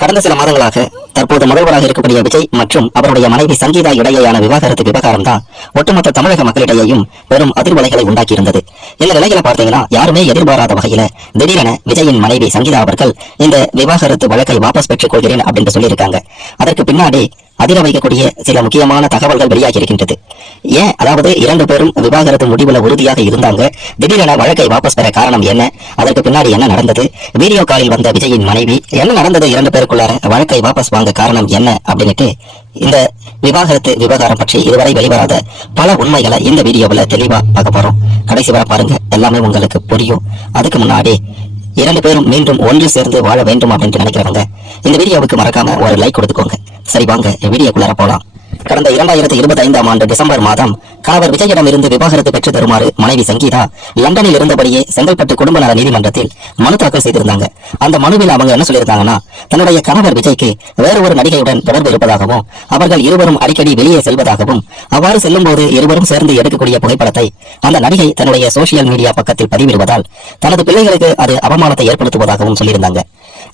கடந்த சில மாதங்களாக தற்போது முதல்வராக இருக்கக்கூடிய விஜய் மற்றும் அவருடைய மனைவி சங்கீதா இடையேயான விவாகரத்து விவகாரம் தான் ஒட்டுமொத்த தமிழக மக்களிடையேயும் பெரும் அதிர்வலைகளை உண்டாக்கியிருந்தது. இந்த நிலையில பார்த்தீங்கன்னா யாருமே எதிர்பாராத வகையில திடீரென விஜயின் மனைவி சங்கீதா அவர்கள் இந்த விவாகரத்து வழக்கை வாபஸ் பெற்றுக் கொள்கிறேன் அப்படின்னு சொல்லியிருக்காங்க. அதற்கு பின்னாடி அதிர வைக்கக்கூடிய சில முக்கியமான தகவல்கள் வெளியாகி இருக்கின்றது. ஏன், அதாவது இரண்டு பேரும் விவாகரத்து முடிவுல உறுதியாக இருந்தாங்க, திடீரென வழக்கை வாபஸ் பெற காரணம் என்ன, அதற்கு பின்னாடி என்ன நடந்தது, வீடியோ காலில் வந்த விஜயின் மனைவி என்ன நடந்தது, இரண்டு பேருக்குள்ளார வழக்கை வாபஸ் வாங்க காரணம் என்ன அப்படின்ட்டு இந்த விவாகரத்து விவகாரம் பற்றி இதுவரை வெளிவராத பல உண்மைகளை இந்த வீடியோவில் தெளிவா பார்க்க போறோம். கடைசி வரை பாருங்க, எல்லாமே உங்களுக்கு புரியும். அதுக்கு முன்னாடி இரண்டு பேரும் மீண்டும் ஒன்று சேர்ந்து வாழ வேண்டும் அப்படின்னு நினைக்கிறவங்க இந்த வீடியோவுக்கு மறக்காம ஒரு லைக் கொடுத்துக்கோங்க. சரி, வாங்க வீடியோக்குள்ளார போலாம். கடந்த 2025ஆம் ஆண்டு டிசம்பர் மாதம் கணவர் விஜயிடம் இருந்து விவாகரத்து பெற்று தருமாறு மனைவி சங்கீதா லண்டனில் இருந்தபடியே செங்கல்பட்டு குடும்ப நல நீதிமன்றத்தில் மனு தாக்கல் செய்திருந்தாங்க. அந்த மனுவில் அவங்க என்ன சொல்லியிருந்தாங்கன்னா, தன்னுடைய கணவர் விஜய்க்கு வேறு ஒரு நடிகையுடன் தொடர்பு இருப்பதாகவும், அவர்கள் இருவரும் அடிக்கடி வெளியே செல்வதாகவும், அவ்வாறு செல்லும் போது இருவரும் சேர்ந்து எடுக்கக்கூடிய புகைப்படத்தை அந்த நடிகை தன்னுடைய சோசியல் மீடியா பக்கத்தில் பதிவிடுவதால் தனது பிள்ளைகளுக்கு அது அவமானத்தை ஏற்படுத்துவதாகவும் சொல்லியிருந்தாங்க.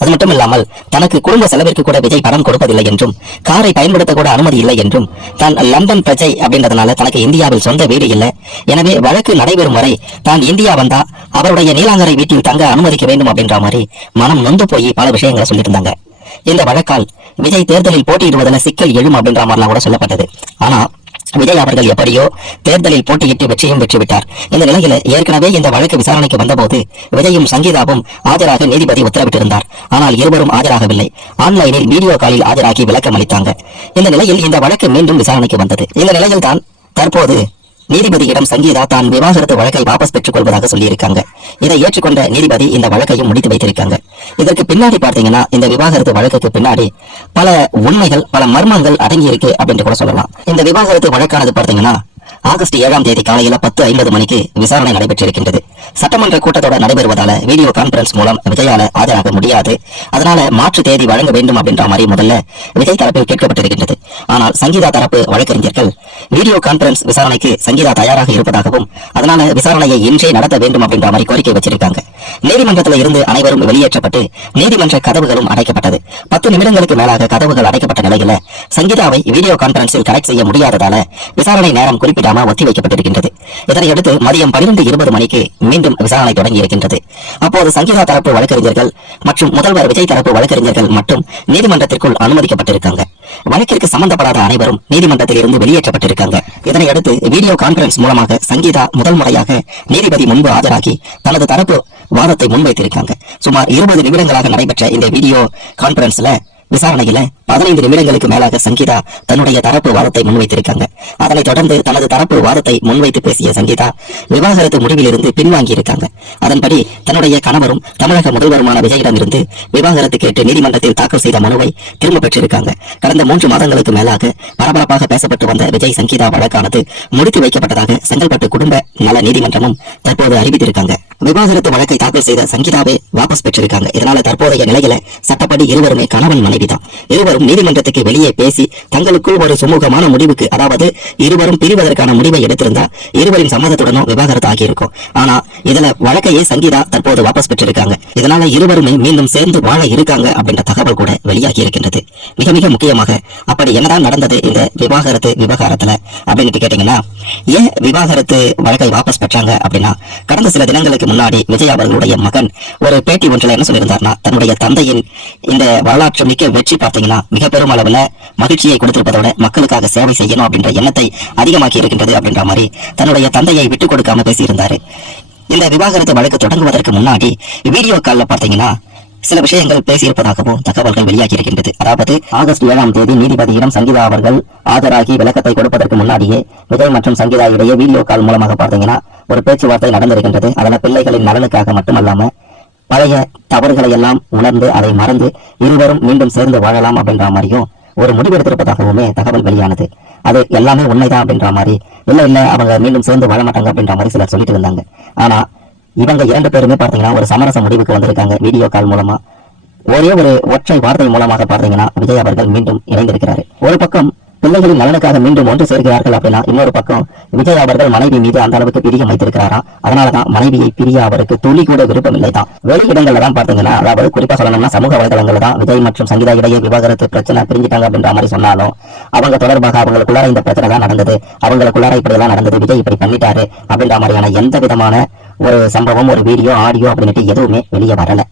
அது மட்டும் இல்லாமல் தனக்கு குடும்ப செலவிற்கு கூட விஜய் பணம் கொடுப்பதில்லை என்றும், காரை பயன்படுத்த கூட அனுமதி இல்லை என்றும், தான் லண்டன் பிரஜை அப்படின்றதுனால தனக்கு இந்தியாவில் சொந்த வீடு இல்லை, எனவே வழக்கு நடைபெறும் வரை தான் இந்தியா வந்தா அவருடைய நீலாங்கரை வீட்டில் தங்க அனுமதிக்க வேண்டும் அப்படின்ற மாதிரி மனம் நொந்து போய் பல விஷயங்களை சொல்லிட்டு இருந்தாங்க. இந்த வழக்கால் விஜய் தேர்தலில் போட்டியிடுவதில் சிக்கல் எழும் அப்படின்ற மாதிரிலாம் கூட சொல்லப்பட்டது. ஆனா விஜய் அவர்கள் எப்படியோ தேர்தலில் போட்டியிட்டு வெற்றியும் பெற்றுவிட்டார். இந்த நிலையில ஏற்கனவே இந்த வழக்கு விசாரணைக்கு வந்தபோது விஜயும் சங்கீதாவும் ஆஜராக நீதிபதி உத்தரவிட்டிருந்தார். ஆனால் இருவரும் ஆஜராகவில்லை. ஆன்லைனில் வீடியோ காலில் ஆஜராகி விளக்கம் அளித்தாங்க. இந்த நிலையில் இந்த வழக்கு மீண்டும் விசாரணைக்கு வந்தது. இந்த நிலையில் தான் தற்போது நீதிபதியிடம் சங்கீதா தான் விவாகரத்து வழக்கை வாபஸ் பெற்றுக் கொள்வதாக சொல்லியிருக்காங்க. இதை ஏற்றுக்கொண்ட நீதிபதி இந்த வழக்கையும் முடித்து வைத்திருக்காங்க. இதற்கு பின்னாடி பார்த்தீங்கன்னா இந்த விவாகரத்து வழக்குக்கு பின்னாடி பல உண்மைகள், பல மர்மங்கள் அடங்கி இருக்கு அப்படின்னு கூட சொல்லலாம். இந்த விவாகரத்து வழக்கானது பார்த்தீங்கன்னா ஆகஸ்ட் 7ஆம் தேதி காலையில 10:50 மணிக்கு விசாரணை நடைபெற்றிருக்கின்றது. சட்டமன்ற கூட்டத்தொடர் நடைபெறுவதால வீடியோ கான்பரன்ஸ் மூலம் விஜயால ஆஜராக முடியாது, அதனால மாற்று தேதி வழங்க வேண்டும் அப்படின்ற மாதிரி முதல்ல விஜய் தரப்பில் கேட்கப்பட்டிருக்கின்றது. ஆனால் சங்கீதா தரப்பு வழக்கறிஞர்கள் வீடியோ கான்பரன்ஸ் விசாரணைக்கு சங்கீதா தயாராக இருப்பதாகவும், அதனால விசாரணையை இன்றே நடத்த வேண்டும் அப்படின்ற மாதிரி கோரிக்கை வச்சிருக்காங்க. நீதிமன்றத்தில் இருந்து அனைவரும் வெளியேற்றப்பட்டு நீதிமன்ற கதவுகளும் அடைக்கப்பட்டது. 10 நிமிடங்களுக்கு மேலாக கதவுகள் அடைக்கப்பட்ட நிலையில சங்கீதாவை வீடியோ கான்பரன்ஸில் கனெக்ட் செய்ய முடியாததால விசாரணை நேரம் குறிப்பிடாமல் ஒத்தி வைக்கப்பட்டிருக்கின்றது. இதனையடுத்து மதியம் 12:20 மணிக்கு மீண்டும் விசாரணை தொடங்கி இருக்கின்றது. அப்போது சங்கீதா தரப்பு வழக்கறிஞர்கள் மற்றும் முதல்வர் விஜய் தரப்பு வழக்கறிஞர்கள் மட்டும் நீதிமன்றத்திற்குள் அனுமதிக்கப்பட்டிருக்காங்க. வழக்கிற்கு சம்பந்தப்படாத அனைவரும் நீதிமன்றத்தில் இருந்து வெளியேற்றப்பட்டிருக்காங்க. இதனையடுத்து வீடியோ கான்பரன்ஸ் மூலமாக சங்கீதா முதல் முறையாக நீதிபதி முன்பு ஆஜராகி தனது தரப்பு வாதத்தை முன்வைத்திருக்காங்க. சுமார் 20 நிமிடங்களாக நடைபெற்ற இந்த வீடியோ கான்பரன்ஸ்ல விசாரணையில 15 நிமிடங்களுக்கு மேலாக சங்கீதா தன்னுடைய தரப்பு வாதத்தை முன்வைத்திருக்காங்க. அதனைத் தொடர்ந்து தனது தரப்பு வாதத்தை முன்வைத்து பேசிய சங்கீதா விவாகரத்து முடிவிலிருந்து பின்வாங்கி இருக்காங்க. அதன்படி தன்னுடைய கணவரும் தமிழக முதல்வருமான விஜயிடமிருந்து விவாகரத்து கேட்டு நீதிமன்றத்தில் தாக்கல் செய்த மனுவை திரும்ப பெற்றிருக்காங்க. கடந்த 3 மாதங்களுக்கு மேலாக பரபரப்பாக பேசப்பட்டு வந்த விஜய் சங்கீதா வழக்கானது முடித்து வைக்கப்பட்டதாக செங்கல்பட்டு குடும்ப நல நீதிமன்றமும் தற்போது அறிவித்திருக்காங்க. விவாகரத்து வழக்கை தாக்கல் செய்த சங்கீதாவே வாபஸ் பெற்றிருக்காங்க. இதனால தற்போதைய நிலையில சட்டப்படி இருவருமே கணவன் மனைவிதான். இருவரும் நீதிமன்றத்துக்கு வெளியே பேசி தங்களுக்குள் ஒரு சுமூகமான முடிவுக்கு, அதாவது இருவரும் பிரிவதற்கான முடிவை எடுத்திருந்தா இருவரின் சம்மதத்துடனும் விவாகரத்து ஆகியிருக்கும். ஆனா இதுல வழக்கையே சங்கீதா தற்போது வாபஸ் பெற்றிருக்காங்க. இதனால இருவருமே மீண்டும் சேர்ந்து வாழ இருக்காங்க அப்படின்ற தகவல் கூட வெளியாகி இருக்கின்றது. மிக மிக முக்கியமாக அப்படி என்னதான் நடந்தது இந்த விவாகரத்து விவகாரத்துல அப்படின்னு கேட்டீங்கன்னா, ஏன் விவாகரத்து வழக்கை வாபஸ் பெற்றாங்க அப்படின்னா, கடந்த சில தினங்களுக்கு முன்னாடி விஜய் அவர்களுடைய மகன் ஒரு பேட்டி ஒன்றில் என்ன சொல்லியிருந்தார்னா, தன்னுடைய தந்தையின் இந்த வரலாற்று மிக்க வெற்றி பார்த்தீங்கன்னா மிக பெரும் அளவுல மகிழ்ச்சியை கொடுத்திருப்பதோட மக்களுக்காக சேவை செய்யணும் அப்படின்ற எண்ணத்தை அதிகமாக்கி இருக்கின்றது அப்படின்ற மாதிரி தன்னுடைய தந்தையை விட்டுக் கொடுக்காம பேசியிருந்தாரு. இந்த விவாகரத்து வழக்கு தொடங்குவதற்கு முன்னாடி வீடியோ கால்ல பார்த்தீங்கன்னா சில விஷயங்கள் பேசியிருப்பதாகவும் தகவல்கள் வெளியாகி இருக்கின்றது. அதாவது ஆகஸ்ட் 7ஆம் தேதி நீதிபதியிடம் சங்கீதா அவர்கள் ஆஜராகி விளக்கத்தை கொடுப்பதற்கு முன்னாடியே விஜய் மற்றும் சங்கீதா இடையே வீடியோ கால் மூலமாக பார்த்தீங்கன்னா ஒரு பேச்சுவார்த்தை நடந்திருக்கின்றது. அதில் பிள்ளைகளின் நலனுக்காக மட்டுமல்லாம பழைய தவறுகளை எல்லாம் உணர்ந்து அதை மறந்து இருவரும் மீண்டும் சேர்ந்து வாழலாம் அப்படின்ற மாதிரியும் ஒரு முடிவெடுத்திருப்பதாகவுமே தகவல் வெளியானது. அது எல்லாமே உண்மைதான் அப்படின்ற மாதிரி, இல்ல அவங்க மீண்டும் சேர்ந்து வாழ மாட்டாங்க அப்படின்ற மாதிரி சிலர் சொல்லிட்டு இருந்தாங்க. ஆனா இவங்க 2 பேருமே பார்த்தீங்கன்னா ஒரு சமரச முடிவுக்கு வந்திருக்காங்க. வீடியோ கால் மூலமா ஒரே ஒரு ஒற்றை வார்த்தை மூலமாக பார்த்தீங்கன்னா விஜய் அவர்கள் மீண்டும் இணைந்திருக்கிறாரு. ஒரு பக்கம் பிள்ளைகளின் நலனுக்காக மீண்டும் ஒன்று சேர்கிறார்கள் அப்படின்னா இன்னொரு பக்கம் விஜய் அவர்கள் மனைவி மீது அந்த அளவுக்கு பிரியம் வைத்திருக்கிறாராம். அதனாலதான் மனைவியை பிரிய அவருக்கு துளி கூட விருப்பம் இல்லை தான். வெளியிடங்கள்ல தான் பாத்தீங்கன்னா, அதாவது குறிப்பா சொல்லணும்னா சமூக வலைதளங்கள் தான் விஜய் மற்றும் சங்கீதா இடையே விவாகரத்து பிரச்சனை பிரிஞ்சிட்டாங்க அப்படின்ற மாதிரி சொன்னாலும் அவங்க தொடர்பாக அவங்களுக்குள்ளார இந்த பிரச்சனை தான் நடந்தது, அவங்களுக்குள்ளார இப்படி எல்லாம் நடந்தது, விஜய் இப்படி பண்ணிட்டாரு அப்படின்ற மாதிரியான எந்த விதமான ஒரு சம்பவம், ஒரு வீடியோ, ஆடியோ அப்படின்ட்டு எதுவுமே வெளியே வரல.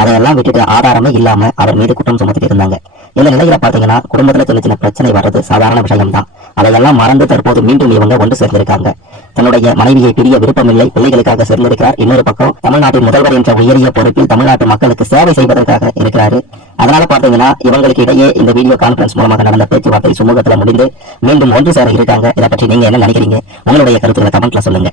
அதையெல்லாம் விட்டுட்டு ஆதாரமே இல்லாம அவர் மீது குற்றம் சுமத்திட்டு இருந்தாங்க. இந்த நிலையில பாத்தீங்கன்னா குடும்பத்துல சின்ன சின்ன பிரச்சனை வர்றது சாதாரண விஷயம் தான். அதையெல்லாம் மறந்து தற்போது மீண்டும் இவங்க ஒன்று சேர்ந்திருக்காங்க. தன்னுடைய மனைவியை பிரிய விருப்பமில்லை, பிள்ளைகளுக்காக சேர்ந்திருக்கிறார். இன்னொரு பக்கம் தமிழ்நாட்டின் முதல்வர் என்ற உயரிய பொறுப்பில் தமிழ்நாட்டு மக்களுக்கு சேவை செய்வதற்காக இருக்கிறாரு. அதனால பாத்தீங்கன்னா இவங்களுக்கு இடையே இந்த வீடியோ கான்பரன்ஸ் மூலமாக நடந்த பேச்சுவார்த்தை சுமூகத்துல முடிந்து மீண்டும் ஒன்று சேர இருக்காங்க. இதை பற்றி நீங்க என்ன நினைக்கிறீங்க? உங்களுடைய கருத்துக்களை கமெண்ட்ல சொல்லுங்க.